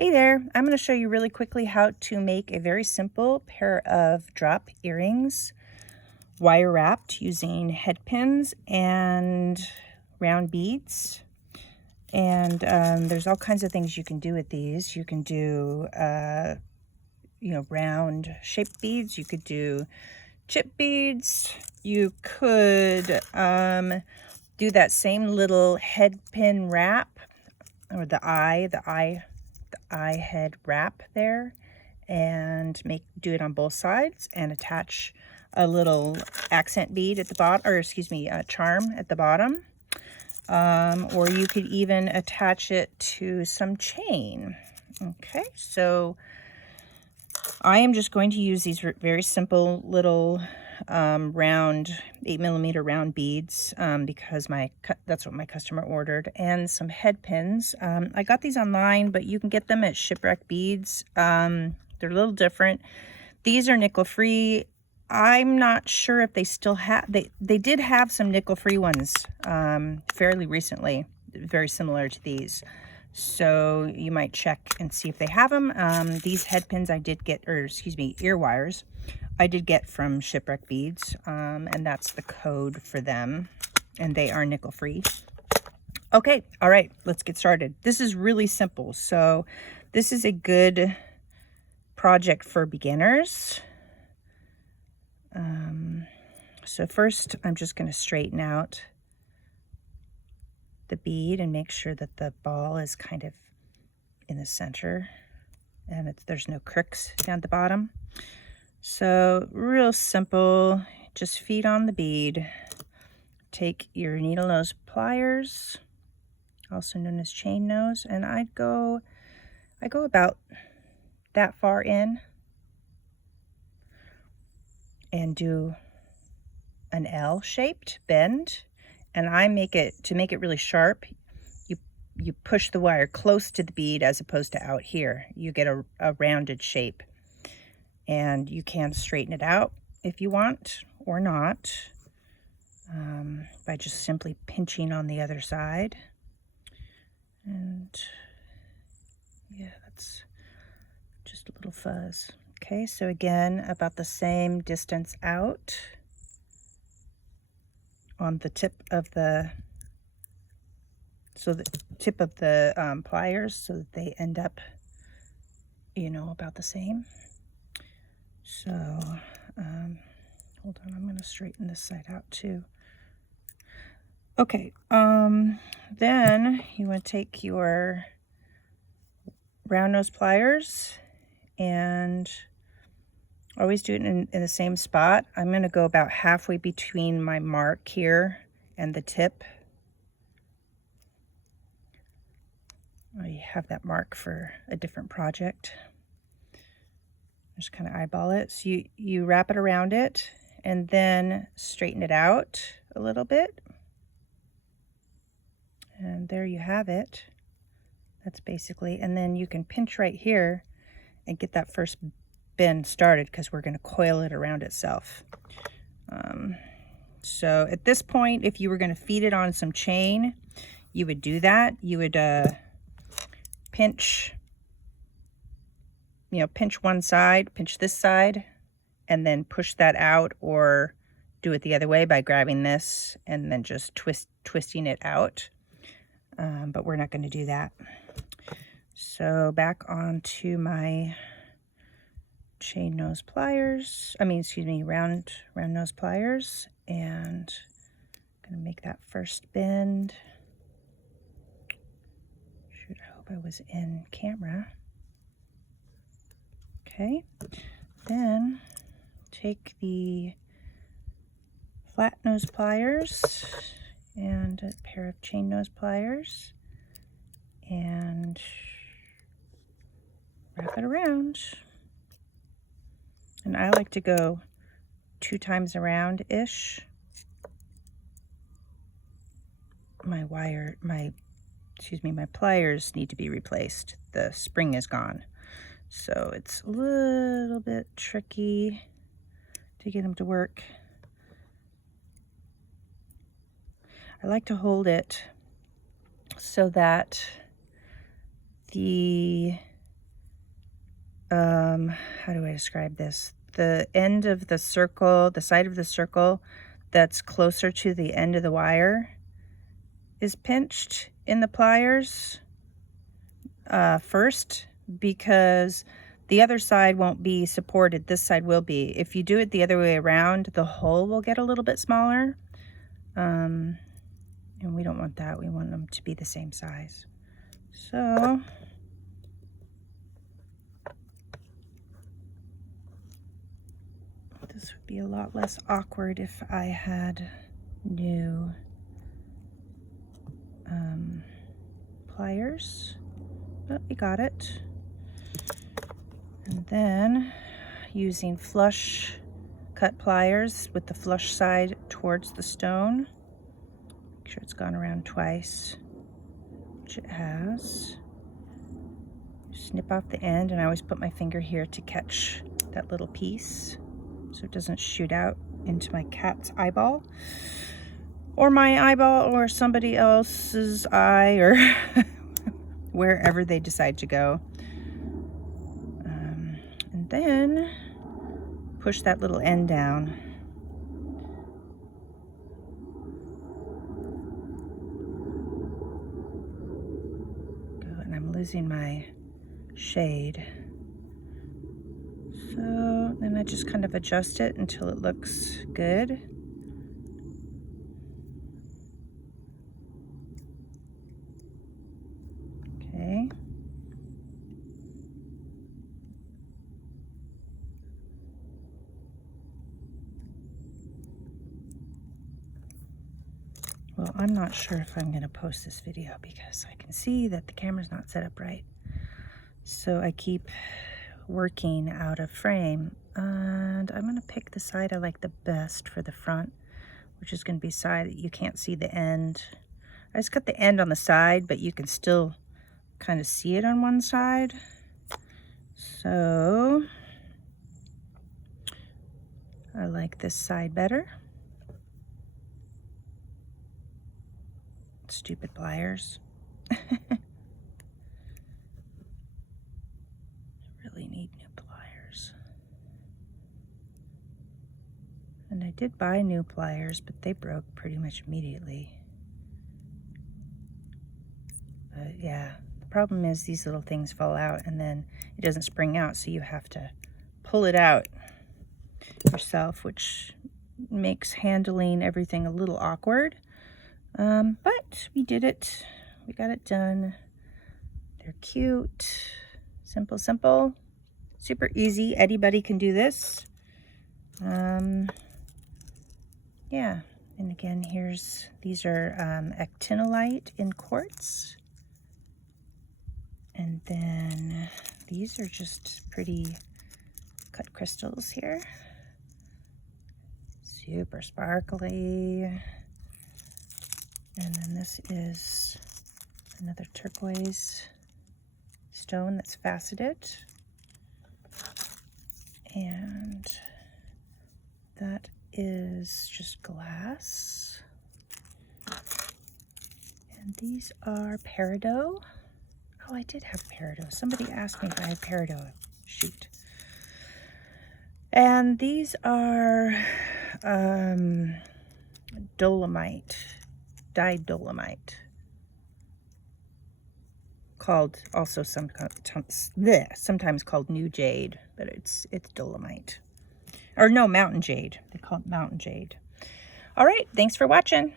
Hey there, I'm going to show you really quickly how to make a very simple pair of drop earrings, wire wrapped using head pins and round beads. And there's all kinds of things you can do with these. You can do, round shaped beads. You could do chip beads. You could do that same little head pin wrap, or the eye head wrap there, and do it on both sides and attach a little accent bead at the bottom, or excuse me, a charm at the bottom. Or you could even attach it to some chain. Okay, so I am just going to use these very simple little round 8mm round beads because that's what my customer ordered, and some head pins. I got these online, but you can get them at Shipwreck Beads. They're a little different. These are nickel free. I'm not sure if they still have, they did have some nickel free ones fairly recently, very similar to these. So you might check and see if they have them. These head pins I did get, or excuse me, ear wires, I did get from Shipwreck Beads, and that's the code for them, and they are nickel free. Okay, all right, let's get started. This is really simple. So this is a good project for beginners. So first I'm just going to straighten out the bead and make sure that the ball is kind of in the center and there's no crooks down the bottom. So real simple, just feed on the bead. Take your needle nose pliers, also known as chain nose, and I go about that far in and do an L-shaped bend. And to make it really sharp, you push the wire close to the bead as opposed to out here. You get a rounded shape. And you can straighten it out if you want or not, by just simply pinching on the other side. And yeah, that's just a little fuzz. Okay, so again, about the same distance out on the tip of the, pliers, so that they end up, about the same. So, hold on, I'm going to straighten this side out too. Okay, then you want to take your round nose pliers and always do it in the same spot. I'm going to go about halfway between my mark here and the tip. I have that mark for a different project. Just kind of eyeball it. So you wrap it around it and then straighten it out a little bit. And there you have it. That's basically, and then you can pinch right here and get that first bend started, because we're going to coil it around itself. So at this point, if you were going to feed it on some chain, you would do that. You would pinch one side, pinch this side, and then push that out, or do it the other way by grabbing this and then just twisting it out. But we're not going to do that. So back onto my chain nose pliers, round nose pliers, and I'm going to make that first bend. Shoot, I hope I was in camera. Okay, then take the flat nose pliers and a pair of chain nose pliers and wrap it around. And I like to go 2 times around-ish. My pliers need to be replaced. The spring is gone. So it's a little bit tricky to get them to work. I like to hold it so that the how do I describe this? The end of the circle, the side of the circle that's closer to the end of the wire is pinched in the pliers first, because the other side won't be supported. This side will be. If you do it the other way around, the hole will get a little bit smaller. And we don't want that. We want them to be the same size. So this would be a lot less awkward if I had new pliers. But we got it. And then using flush cut pliers with the flush side towards the stone. Make sure it's gone around twice, which it has. Snip off the end, and I always put my finger here to catch that little piece so it doesn't shoot out into my cat's eyeball, or my eyeball, or somebody else's eye, or wherever they decide to go. And then push that little end down. Go, and I'm losing my shade. So then I just kind of adjust it until it looks good. Okay. Well, I'm not sure if I'm going to post this video because I can see that the camera's not set up right. So I keep working out of frame, and I'm going to pick the side I like the best for the front, which is going to be side that you can't see the end. I just cut the end on the side, but you can still kind of see it on one side. So I like this side better. Stupid pliers. Really need new pliers. And I did buy new pliers, but they broke pretty much immediately. But yeah, the problem is these little things fall out and then it doesn't spring out, so you have to pull it out yourself, which makes handling everything a little awkward. But we did it. We got it done. They're cute. Simple, simple. Super easy. Anybody can do this. Yeah. And again, these are actinolite in quartz. And then these are just pretty cut crystals here. Super sparkly. And then this is another turquoise stone that's faceted. And that is just glass. And these are peridot. Oh, I did have peridot. Somebody asked me if I had peridot. Shoot. And these are dolomite. Dyed dolomite, called also sometimes called new jade, but it's dolomite, or no, mountain jade. They call it mountain jade. All right, thanks for watching.